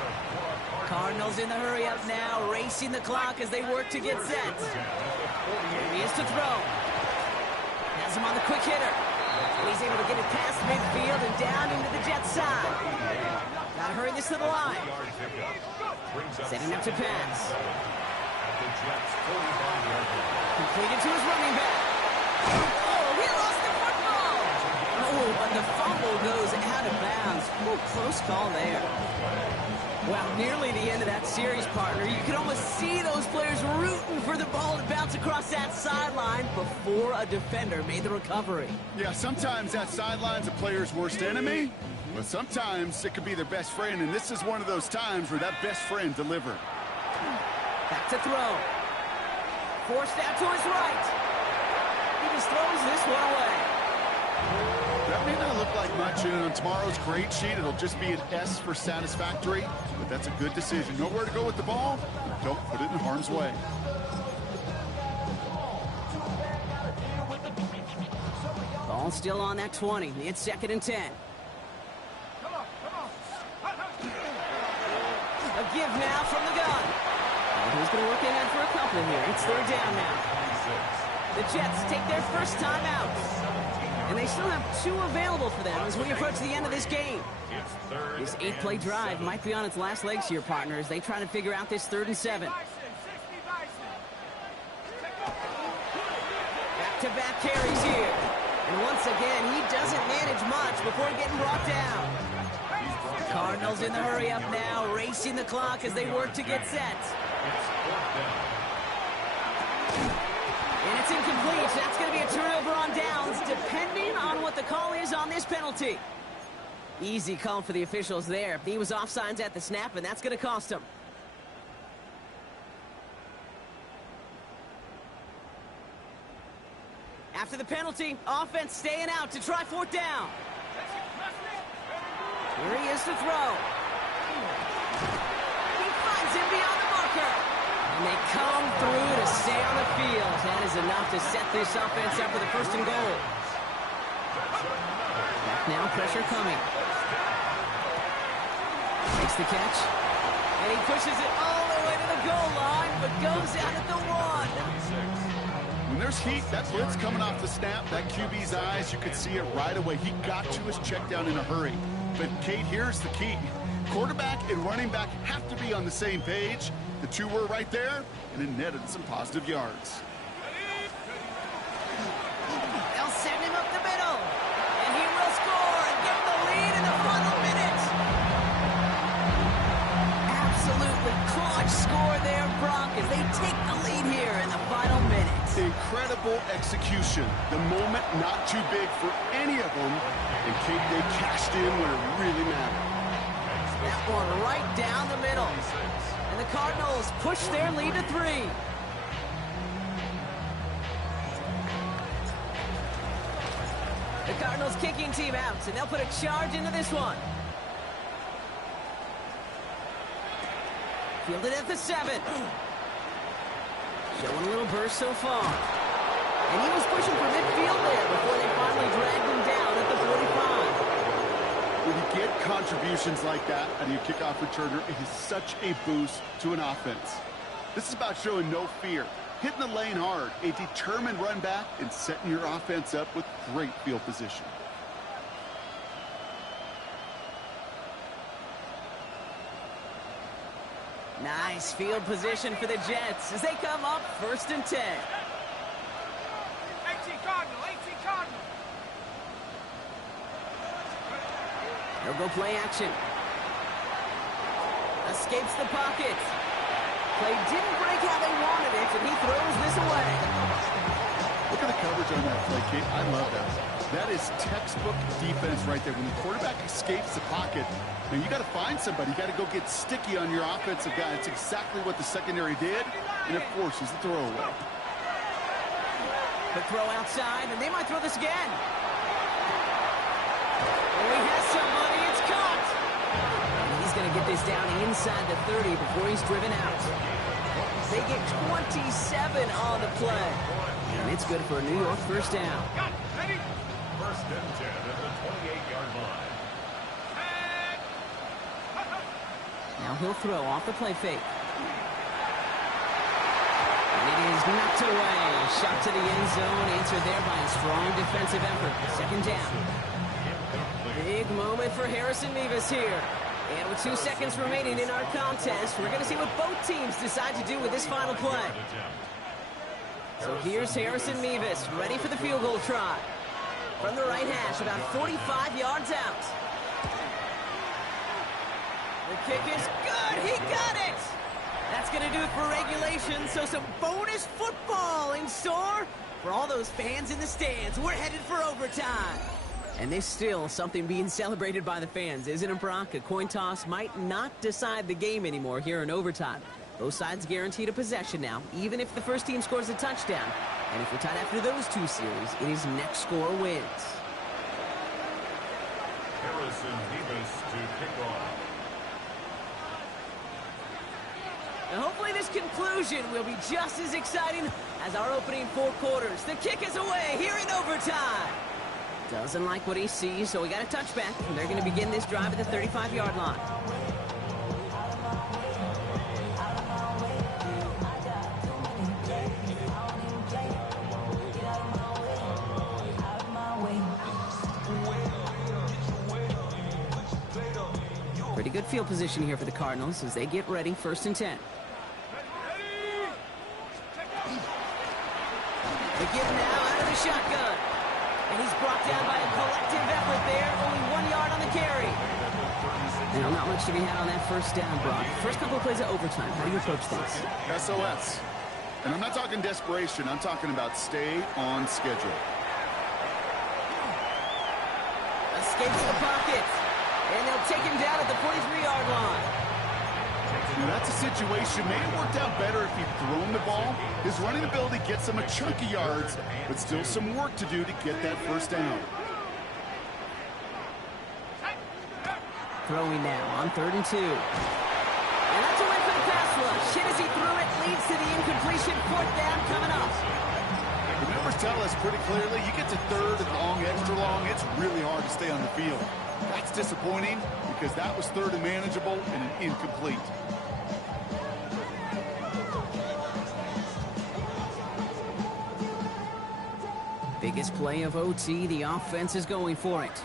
Cardinals in the hurry up now, racing the clock as they work to get set. Here he is to throw. Has him on the quick hitter. And he's able to get it past midfield and down into the Jets side. Got to hurry this to the line. Setting up to pass. Completed to his running back. Oh, he lost the football. Oh, but the fumble goes out of bounds. Ooh, close call there. Well, nearly the end of that series, partner. You can almost see those players rooting for the ball to bounce across that sideline before a defender made the recovery. Yeah, sometimes that sideline's a player's worst enemy, but sometimes it could be their best friend, and this is one of those times where that best friend delivered. Back to throw. Forced out to his right. He just throws this one away. That may not look like much, and on tomorrow's grade sheet, it'll just be an S for satisfactory, but that's a good decision. Know where to go with the ball? Don't put it in harm's way. Ball still on that 20. It's 2nd and 10. Come on, come on. A give now from the gun. Who's going to work ahead for a couple here? It's 3rd down now. The Jets take their first time out. And they still have 2 available for them as we approach the end of this game. This 8-play drive might be on its last legs here, partner, as they try to figure out this 3rd and 7. Back-to-back carries here. And once again, he doesn't manage much before getting brought down. Cardinals in the hurry up now, racing the clock as they work to get set. And it's incomplete. That's going to be a turnover on downs, depending on what the call is on this penalty. Easy call for the officials there. He was offsides at the snap, and that's going to cost him. After the penalty, offense staying out to try 4th down. Here he is to throw. He finds him beyond the marker. And they come through to stay on the field. That is enough to set this offense up for the 1st and goal. Back now, pressure coming. Makes the catch. And he pushes it all the way to the goal line, but goes out at the 1. When there's heat, that blitz coming off the snap, that QB's eyes, you could see it right away. He got to his check down in a hurry. But, Kate, here's the key. Quarterback and running back have to be on the same page. The 2 were right there, and it netted some positive yards. They'll send him up the middle. And he will score and give the lead in the final minute. Absolutely clutch score there, Brock, as they take the lead here in the final minute. Incredible execution. The moment not too big for any of them. And Kate, they cashed in when it really mattered. That one right down the middle. And the Cardinals push their lead to 3. The Cardinals kicking team out, and they'll put a charge into this one. Fielded at the 7. Showing a little burst so far. And he was pushing for midfield there before they finally dragged him down at the 45. When you get contributions like that out of your kickoff returner, it is such a boost to an offense. This is about showing no fear, hitting the lane hard, a determined run back, and setting your offense up with great field position. Nice field position for the Jets as they come up 1st and 10. 18 Cardinal, 18 Cardinal. They'll go play action. Escapes the pocket. Play didn't break how they wanted it, and he throws this away. Look at the coverage on that play, Kate. I love that. That is textbook defense right there. When the quarterback escapes the pocket, and you got to find somebody. You got to go get sticky on your offensive guy. It's exactly what the secondary did, and it forces the throwaway. Quick throw outside, and they might throw this again. Oh, he has somebody. It's caught. And he's going to get this down inside the 30 before he's driven out. They get 27 on the play. And it's good for a New York 1st down. Got it, ready? 1st and 10 at the 28-yard line. Now he'll throw off the play fake. And it is knocked away. Shot to the end zone, answered there by a strong defensive effort. 2nd down. Big moment for Harrison Mevis here. And with 2 seconds remaining in our contest, we're going to see what both teams decide to do with this final play. So here's Harrison Mevis, ready for the field goal try. From the right hash, about 45 yards out. The kick is good. He got it. That's going to do it for regulation. So some bonus football in store for all those fans in the stands. We're headed for overtime. And there's still something being celebrated by the fans, isn't it, Brock? A coin toss might not decide the game anymore here in overtime. Both sides guaranteed a possession now, even if the first team scores a touchdown. And if we're tied after those 2 series, it is next score wins. Harrison Mevis to kick off. And hopefully this conclusion will be just as exciting as our opening 4 quarters. The kick is away here in overtime. Doesn't like what he sees, so we got a touchback. And they're going to begin this drive at the 35-yard line. Pretty good field position here for the Cardinals as they get ready, 1st and 10. The give now out of the shotgun. And he's brought down by a collective effort there. Only 1 yard on the carry. Now, not much to be had on that first down, Brock. First couple of plays of overtime. How do you approach things? SOS. And I'm not talking desperation. I'm talking about stay on schedule. Escapes the pocket. And they'll take him down at the 43-yard line. Now, that's a situation. May have worked out better if he'd thrown the ball. His running ability gets him a chunk of yards, but still some work to do to get that first down. Throwing now on 3rd and 2. And that's a win for the pass rush. Hit as he threw it, leads to the incompletion. 4th down coming up. The numbers tell us pretty clearly, you get to 3rd and long, extra long, it's really hard to stay on the field. That's disappointing because that was 3rd and manageable and an incomplete. Biggest play of OT. The offense is going for it.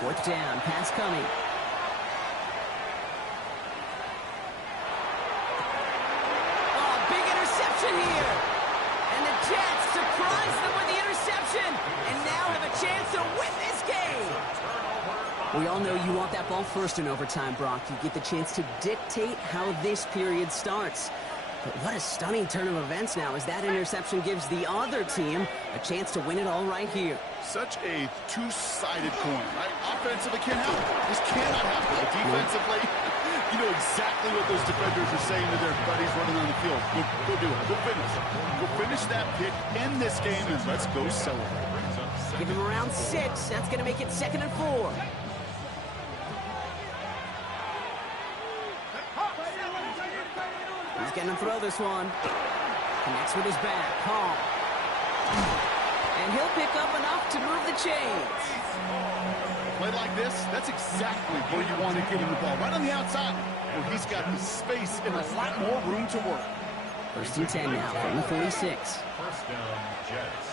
4th down. Pass coming. Oh, big interception here. And the Jets surprise them with the interception. And now have a chance to win this game. We all know you want that ball first in overtime, Brock. You get the chance to dictate how this period starts. But what a stunning turn of events now as that interception gives the other team a chance to win it all right here. Such a two-sided coin, right? Offensively can't happen. This cannot happen. But defensively, you know exactly what those defenders are saying to their buddies running on the field. Go do it. Go finish. Go finish that pick, end this game, and let's go celebrate. Give him around 6. That's going to make it 2nd and 4. He's going to throw this one. Connects with his back. Hall. And he'll pick up enough to move the chains. Play like this, that's exactly where you want to give him the ball. Right on the outside, where he's got the space and a lot more room to work. 1st and 10 now from the 46. 1st down, Jets.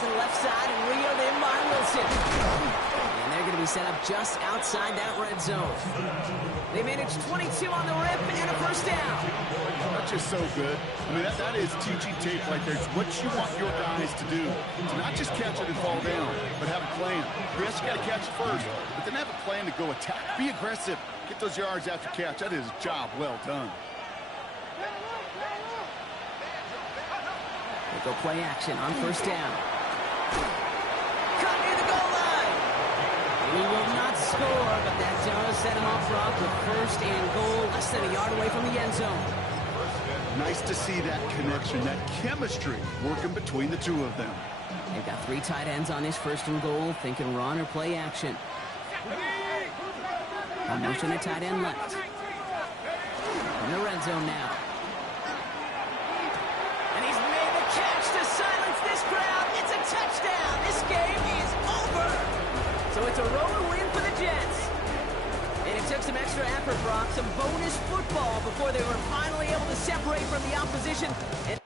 To the left side and reeled in by Wilson. And they're going to be set up just outside that red zone. They managed 22 on the rip and a 1st down. That's just so good. I mean, that is teaching tape right there. It's what you want your guys to do. To not just catch it and fall down, but have a plan. Yes, you got to catch it first, but then have a plan to go attack. Be aggressive. Get those yards after catch. That is a job well done. They go play action on 1st down. Cut near the goal line. He will not score, but that does set him off Brock with 1st and goal, less than a yard away from the end zone. Nice to see that connection, that chemistry working between the two of them. They've got 3 tight ends on this 1st and goal, thinking run or play action. A motion at tight end left. In the red zone now. And he's made the catch to silence this crowd. It's a touchdown. This game is over. So it's a road win for the Jets. And it took some extra effort, Brock, some bonus football before they were finally able to separate from the opposition. And